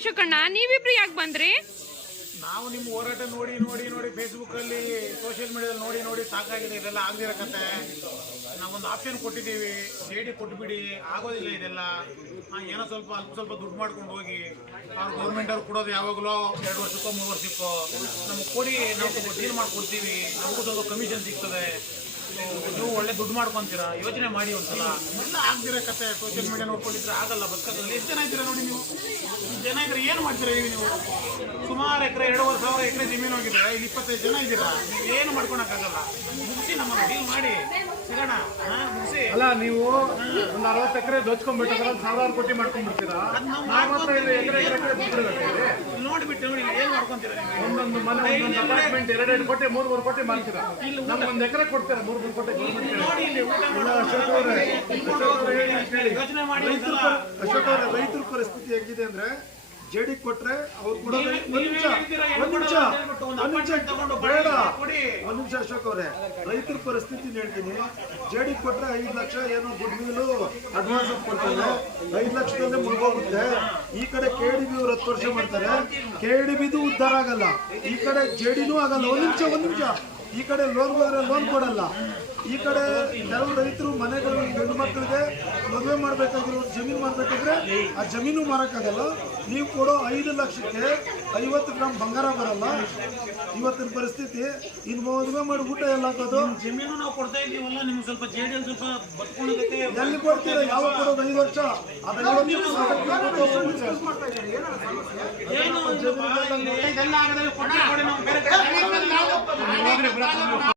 ಅಶೋಕಣ್ಣ, ನೀವಿಬ್ರು ಯಾಕೆ ಬಂದ್ರಿ? ನಾವು ನಿಮ್ಮ ಹೋರಾಟ ನೋಡಿ ನೋಡಿ ನೋಡಿ ಫೇಸ್ಬುಕ್ ಅಲ್ಲಿ ಸೋಷಿಯಲ್ ಮೀಡಿಯಾದಲ್ಲಿ ನೋಡಿ ನೋಡಿ ಸಾಕಾಗಿದೆ. ಇದೆಲ್ಲ ಆಗದಿರೋ ಕತೆ. ನಾವೊಂದು ಆಪ್ಷನ್ ಕೊಟ್ಟಿದ್ದೀವಿ, ಜೆಡಿ ಕೊಟ್ಬಿಡಿ, ಆಗೋದಿಲ್ಲ ಇದೆಲ್ಲ. ಏನೋ ಸ್ವಲ್ಪ ಅಲ್ಪ ಸ್ವಲ್ಪ ದುಡ್ಡು ಮಾಡ್ಕೊಂಡು ಹೋಗಿ ಅವ್ರು ಗೌರ್ಮೆಂಟ್ ಅವ್ರು ಕೊಡೋದು ಯಾವಾಗಲೂ 2 ವರ್ಷಕ್ಕೋ 3 ವರ್ಷಕ್ಕೋ ನಮ್ಗೆ ಕೊಡಿ, ನಾವು ಸ್ವಲ್ಪ ಡೀಲ್ ಮಾಡ್ಕೊಡ್ತೀವಿ, ನಮಗೂ ಸ್ವಲ್ಪ ಕಮಿಷನ್ ಸಿಗ್ತದೆ, ನೀವು ಒಳ್ಳೆ ದುಡ್ಡು ಮಾಡ್ಕೊಂತೀರಾ, ಯೋಚನೆ ಮಾಡಿ ಒಂದ್ಸಲ. ಎಲ್ಲ ಆಗ್ದಿರೋ ಕತೆ. ಸೋಷಿಯಲ್ ಮೀಡಿಯಾ ನೋಡ್ಕೊಂಡಿದ್ರೆ ಆಗಲ್ಲ ಬದುಕೋದ್ರಲ್ಲಿ. ಎಷ್ಟು ಜನ ಇದ್ದೀರಾ ನೋಡಿ ನೀವು? ಜನ ಇದ್ರೆ ಏನು ಮಾಡ್ತೀರಾ ಈಗ ನೀವು? ಸುಮಾರು ಎಕರೆ 2,500 ಎಕರೆ ಜಮೀನು ಹೋಗಿದೆ, ಇಲ್ಲಿ 25 ಜನ ಇದ್ದೀರಾ. ನೀವೇನು ಮಾಡ್ಕೊಳಕ್ಕಾಗಲ್ಲ. ಮುಗಿಸಿ ನಮ್ಮನ್ನು ಡೀಲ್ ಮಾಡಿ ಸಿಗೋಣ. ಮುಗಿಸಿ ಅಲ್ಲ, ನೀವು ಒಂದು 60 ಎಕರೆ ದೋಚ್ಕೊಂಡ್ಬಿಟ್ಟಿದ್ರೆ 1,000 ಕೋಟಿ ಮಾಡ್ಕೊಂಡ್ಬಿಡ್ತೀರಾ. ನೋಡ್ಬಿಟ್ಟು ನೋಡಿ ಏನು ಮಾಡ್ಕೊಂತೀರಾ? ಒಂದೊಂದು ಮನೆ, ಒಂದೊಂದು ಅಪಾರ್ಟ್ಮೆಂಟ್ 2-2 ಕೋಟಿ 3-3 ಕೋಟಿ ಮಾಡ್ತೀರಾ. ನಮ್ಗೊಂದು ಎಕರೆ ಕೊಡ್ತೀರಾ 3-3 ಕೋಟಿ ನೋಡಿ. ಇಲ್ಲಿ ಊಟ ಯೋಚನೆ ಮಾಡಿ. ಅಶೋಕ್ ಅವರ ರೈತರ ಪರಿಸ್ಥಿತಿ ಹೇಗಿದೆ ಅಂದ್ರೆ, ಜೆಡಿ ಕೊಟ್ರೆ ಅವ್ರು ಕೂಡ ಬೇಡ. ಒಂದ್ ನಿಮಿಷ ಅಶೋಕ್ ಅವರೇ, ರೈತರ ಪರಿಸ್ಥಿತಿ ಹೇಳ್ತೀನಿ. ಜೆಡಿ ಕೊಟ್ರೆ 5 ಲಕ್ಷ ಏನೋ ಗುಡ್ ವಿಲ್ ಅಡ್ವಾನ್ಸ್ ಕೊಡ್ತಾರೆ, 5 ಲಕ್ಷದಲ್ಲೇ ಮುಳುಗೋಗುತ್ತೆ. ಈ ಕಡೆ ಕೆಡಿಬಿ ಅವ್ರು 10 ವರ್ಷ ಮಾಡ್ತಾರೆ, ಕೆಡಿಬಿದು ಉದ್ಧಾರ ಆಗಲ್ಲ, ಈ ಕಡೆ ಜೆಡಿನೂ ಆಗಲ್ಲ. ಒಂದ್ ನಿಮಿಷ ಈ ಕಡೆ ಲೋನ್ ಹೋದ್ರೆ ಲೋನ್ ಕೊಡಲ್ಲ. ಈ ಕಡೆ ಕೆಲವು ರೈತರು ಮನೆಗಳು ಗಂಡು ಮಕ್ಕಳಿಗೆ ಮದುವೆ ಮಾಡ್ಬೇಕಾಗಿರೋ ಜಮೀನು ಮಾಡ್ಬೇಕಾದ್ರೆ ಆ ಜಮೀನು ಮಾರಕ್ಕಾಗಲ್ಲ. ನೀವು ಕೊಡೋ 5 ಲಕ್ಷಕ್ಕೆ 50 ಗ್ರಾಮ್ ಬಂಗಾರ ಬರಲ್ಲ. ಇವತ್ತಿನ ಪರಿಸ್ಥಿತಿ. ಇನ್ನು ಮದುವೆ ಮಾಡಿ ಊಟ ಎಲ್ಲ ಹಾಕೋದು. ಜಮೀನು ನಾವು ಕೊಡ್ತಾ ಇದೀವಲ್ಲ, ನಿಮ್ಗೆ ಸ್ವಲ್ಪ ಜೆಡಿಎಲ್ ಸ್ವಲ್ಪ ಬದುಕೊಳ್ಳೋದಕ್ಕೆ ಎಲ್ಲಿ ಕೊಡ್ತೀರಾ? ಯಾವಾಗ ಕೊಡೋದು? 5 ವರ್ಷ ಏನು